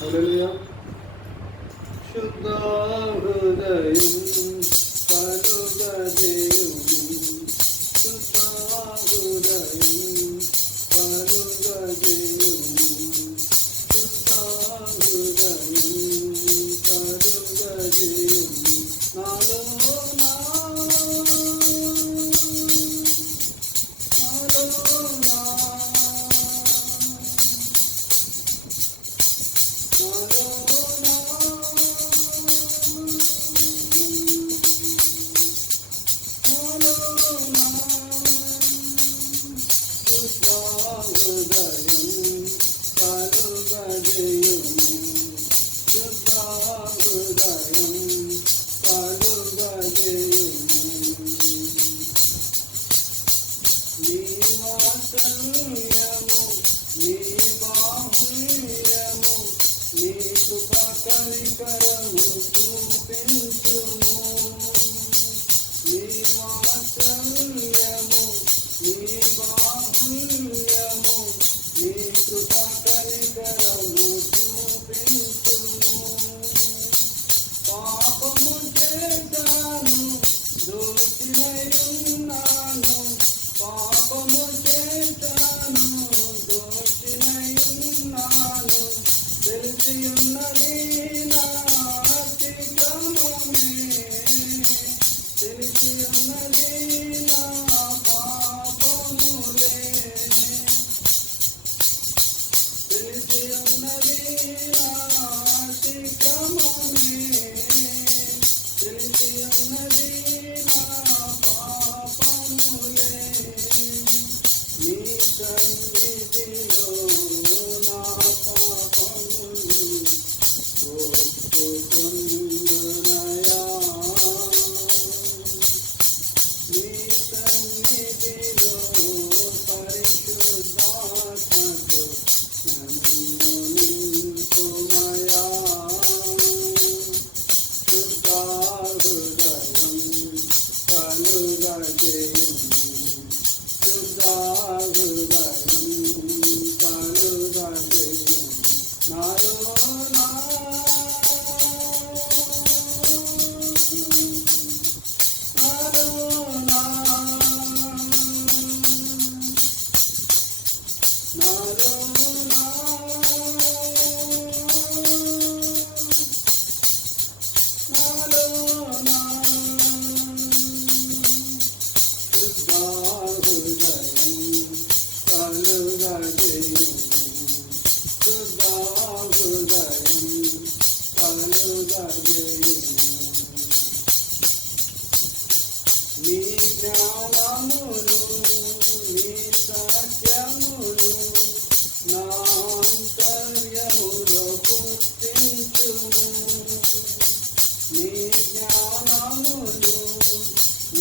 Hallelujah. Şu dağdayım, kalbadayım. Hallelujah.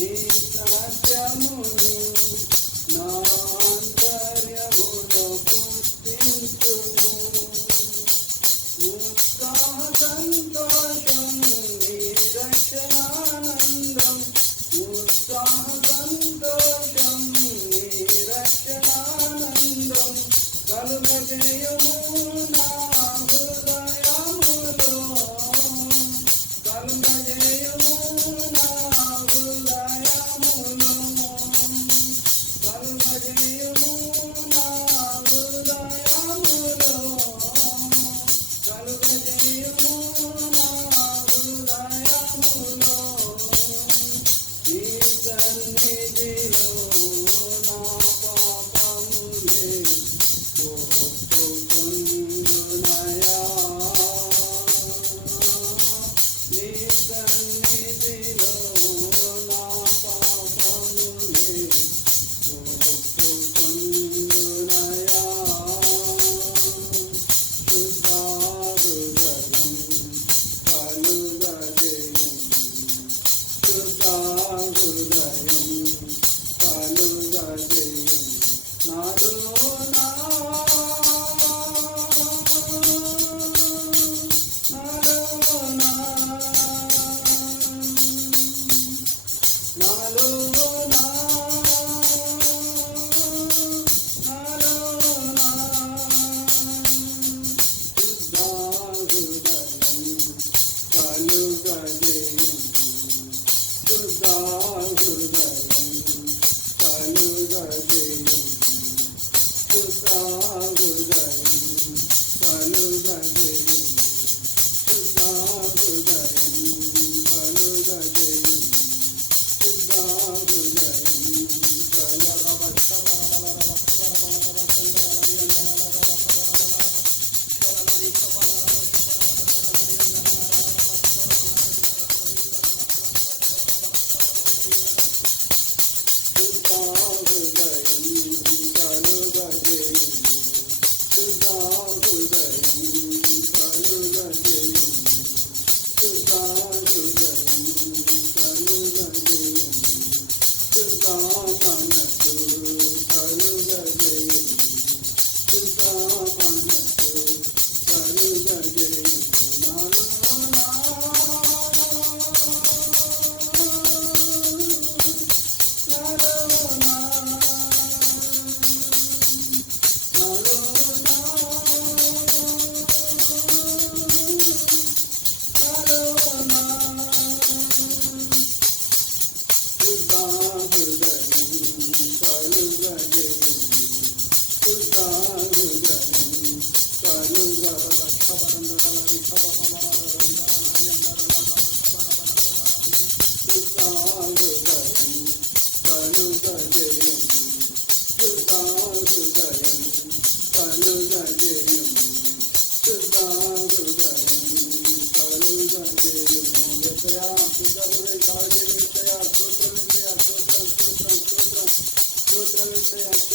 సత్యమును ಸಾಗುಗೈ ಕಲುಗದೆ Hare gone.